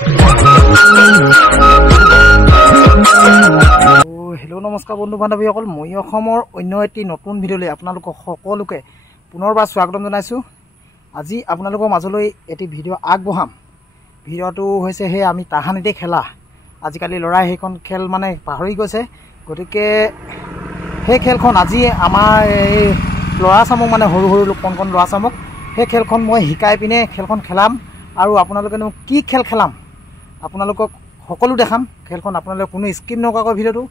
Hello नमस्कार बंधु बान्धवीসকল মই অসমৰ অন্য এটি নতুন ভিডিঅ'লৈ আপোনালোকক সকলোকে পুনৰবাৰ স্বাগতম জনাইছো। আজি আপোনালোকৰ মাজলৈ এটি ভিডিঅ' আগবঢ়াম। ভিডিঅ'টো হৈছে হে আমি তাহানিতে খেলা। আজিকালি লৰাই সেইখন খেল মানে পাহৰি গৈছে, গতিকে সেই খেলখন আজি আমাৰ এই লৰা চামক মানে সৰু সৰু কণ লৰা চামক সেই খেলখন মই শিকাই পিনে খেলখন খেলাম আৰু আপোনালোকেনো কি খেল খেলাম আপোনালোকক সকলো দেখাম। খেলখন আপোনালোকে কোনো স্কিপ নকৰাকৈ ভিডিঅ'টো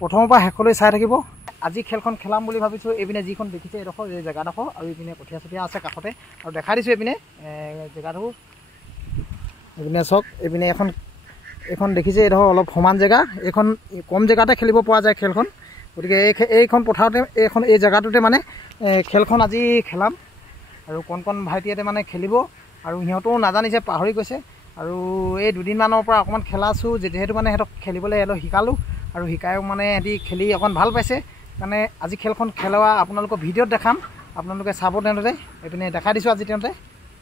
প্ৰথমৰ পৰা শেষলৈ চাই থাকিব। আজি খেলখন খেলাম বুলি ভাবিছোঁ। এইপিনে যিখন দেখিছে এইডোখৰ এই জেগাডোখৰ আৰু এইপিনে কঠীয়া চঠীয়া আছে কাষতে আৰু দেখাই দিছোঁ এইপিনে জেগাডোখৰ। এইপিনে চাওক, এইপিনে এইখন দেখিছে এইডোখৰ অলপ সমান জেগা, এইখন কম জেগাতে খেলিব পৰা যায় খেলখন। গতিকে এইখন পথাৰতে এই জেগাটোতে মানে খেলখন আজি খেলাম আৰু কণ ভাইটিহঁতে মানে খেলিব আৰু সিহঁতেও নাজানিছে, পাহৰি গৈছে। আৰু এই দুদিনমানৰ পৰা অকণমান খেলাছোঁ, যিহেতু মানে সিহঁতক খেলিবলৈ অলপ শিকালোঁ আৰু শিকায়ো মানে সিহঁতি খেলি অকণ ভাল পাইছে। কাৰণে আজি খেলখন খেলোৱা আপোনালোকৰ ভিডিঅ'ত দেখাম, আপোনালোকে চাব। তেনেদৰে এইপিনে দেখাই দিছোঁ আজি তেওঁতে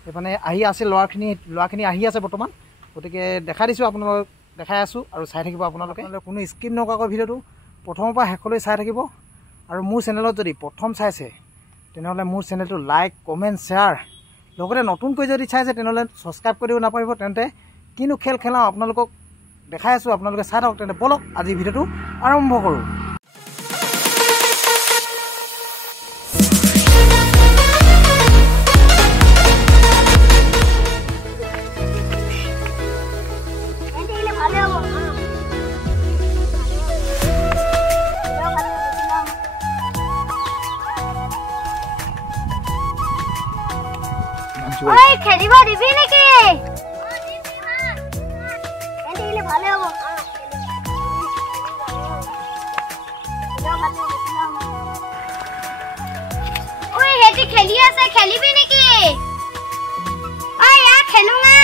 এইপিনে আহি আছে ল'ৰাখিনি আহি আছে বৰ্তমান। গতিকে দেখাই দিছোঁ, আপোনালোকক দেখাই আছোঁ আৰু চাই থাকিব আপোনালোকে কোনো স্কিপ নকৰাকৈ ভিডিঅ'টো প্ৰথমৰ পৰা শেষলৈ চাই থাকিব। আৰু মোৰ চেনেলত যদি প্ৰথম চাইছে তেনেহ'লে মোৰ চেনেলটো লাইক কমেণ্ট শ্বেয়াৰ লগতে নতুনকৈ যদি চাইছে তেনেহ'লে ছাবস্ক্ৰাইব কৰিব নাপাৰিব। তেন্তে কিনো খেল খেলাওঁ আপোনালোকক দেখাই আছোঁ, আপোনালোকে চাই থাকক। তেন্তে বলক আজি ভিডিঅ'টো আৰম্ভ কৰোঁ। ওই খেলিবা দিবি নেকি? খেলিলে ভালো হ'ব। ওই হেতি খেলি আছে, খেলিবি নেকি? ওই আ খেলুঙা।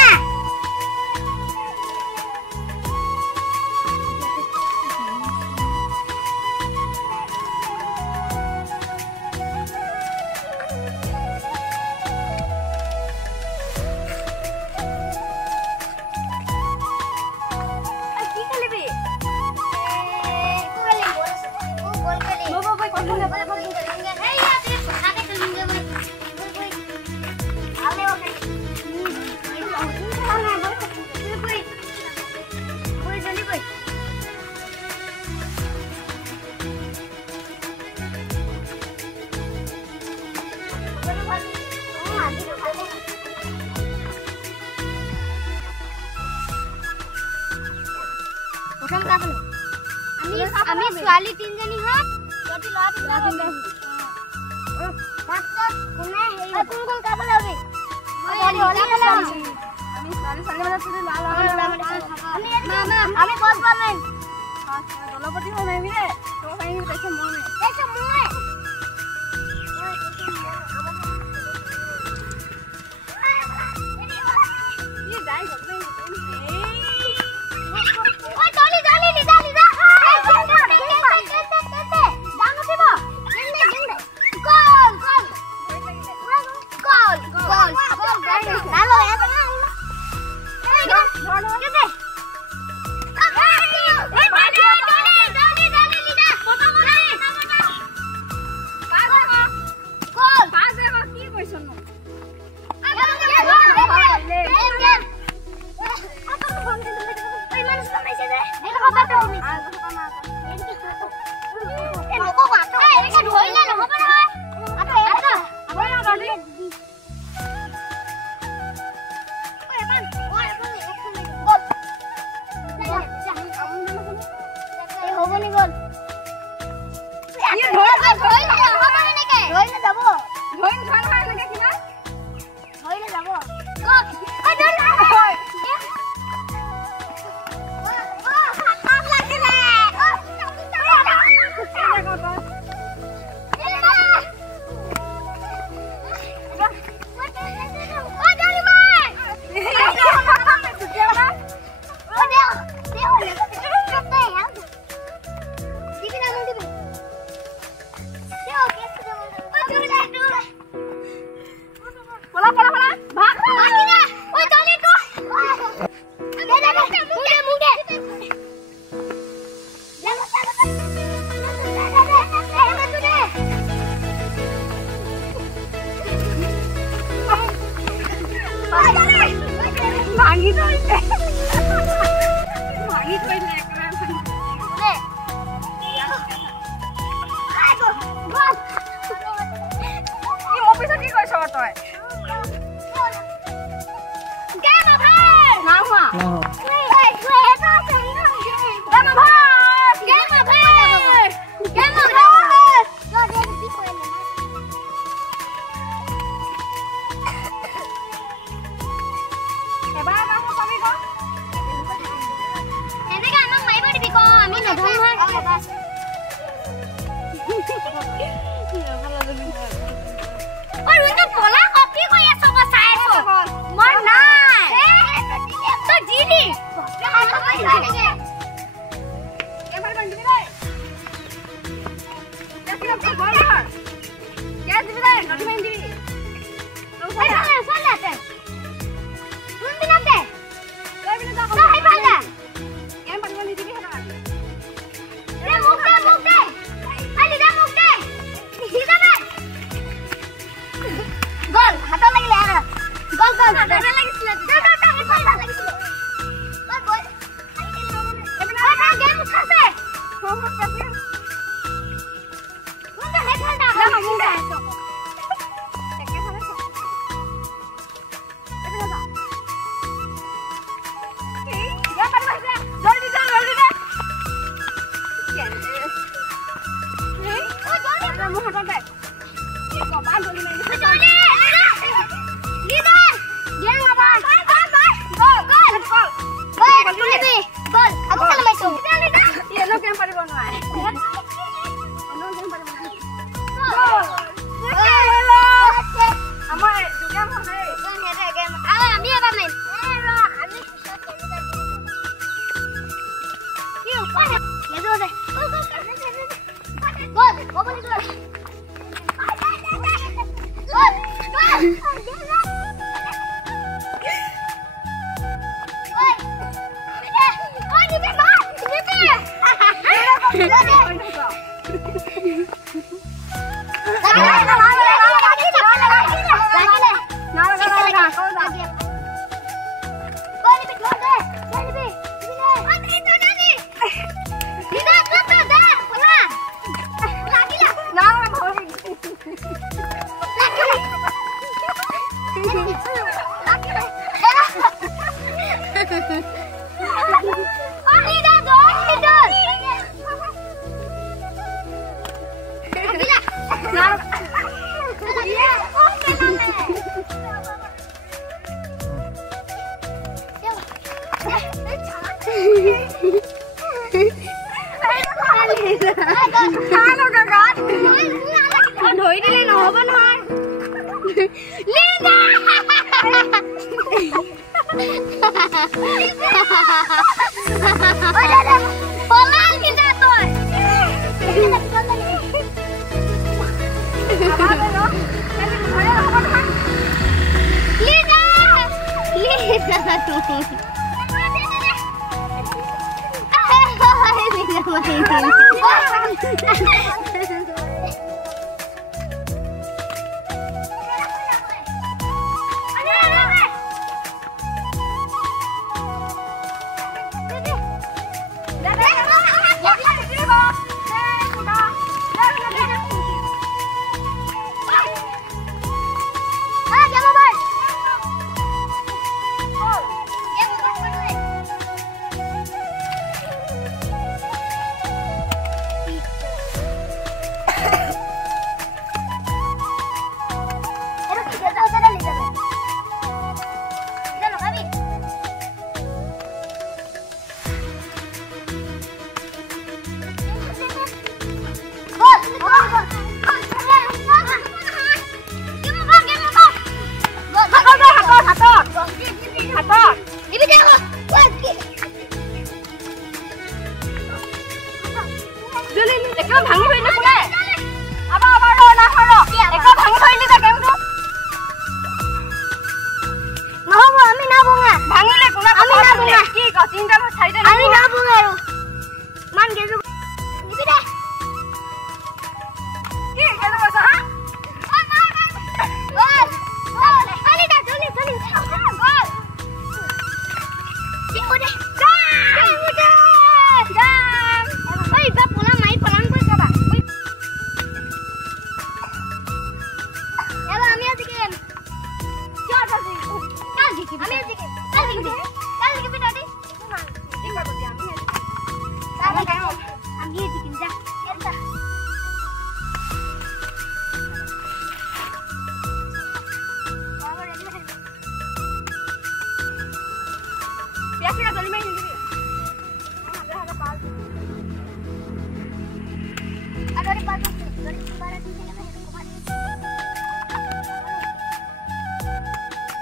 আমি ছোৱালী তিনজনী হম, যদি ল'ৰা তিনজনী কোনে হেৰি কোন কাব লাগি আমি কত পালেন দলপতি হৈ নাই রে তো ফাইন দেখে মনে দেখে মনে ये डाई करते हैं ओए चली चली लीजा लीजा जानो देबो जिंदे जिंदे गोल गोल गोल गोल गोल डालो ऐसा ना ए धोनो के दे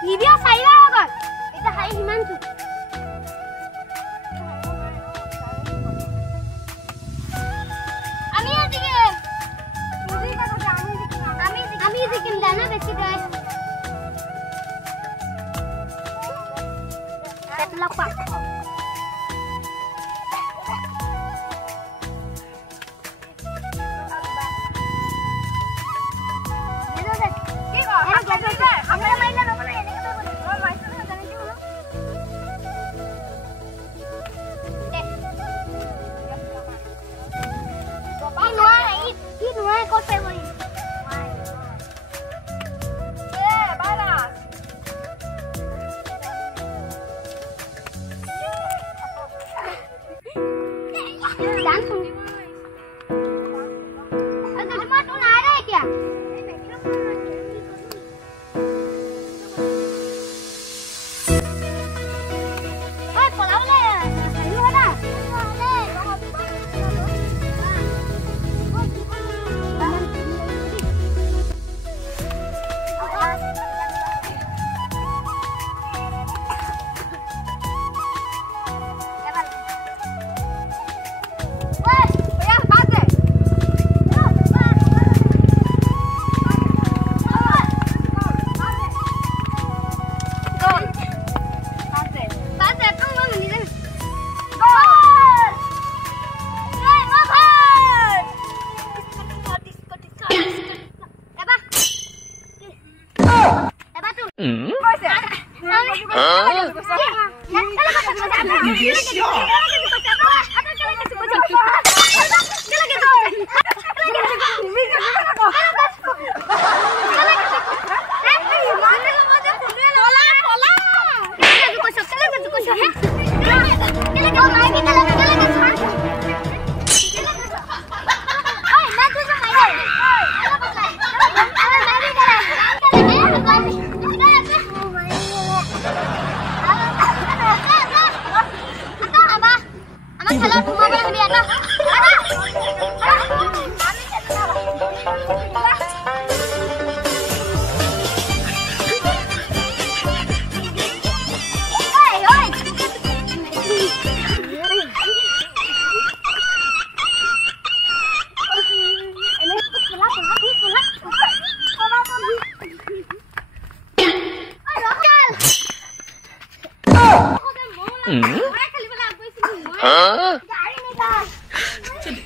Video saya kan? Itu hari himantu. Ami dikin. Muzi ka to ami dikin dana bechi dai. Ketlapa.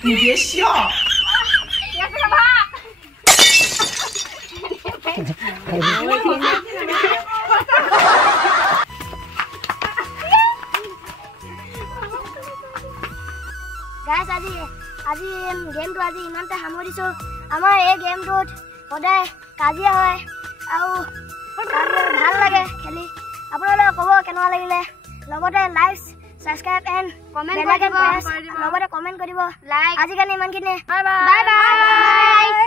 你别笑。Guys, আজি গেমটো আজি ইমানতে সামৰিছো। আমাৰ এই গেমটোত সদায় কাজিয়া হয় আৰু ভাল লাগে খেলি। আপোনালোকে ক'ব কেনেকুৱা লাগিলে, লগতে লাইক সাবস্ক্ৰাইব এন্ড কমেন্ট কৰিব, লগতে কমেন্ট কৰিব। আজিকালি ইমানখিনি, বাই বাই।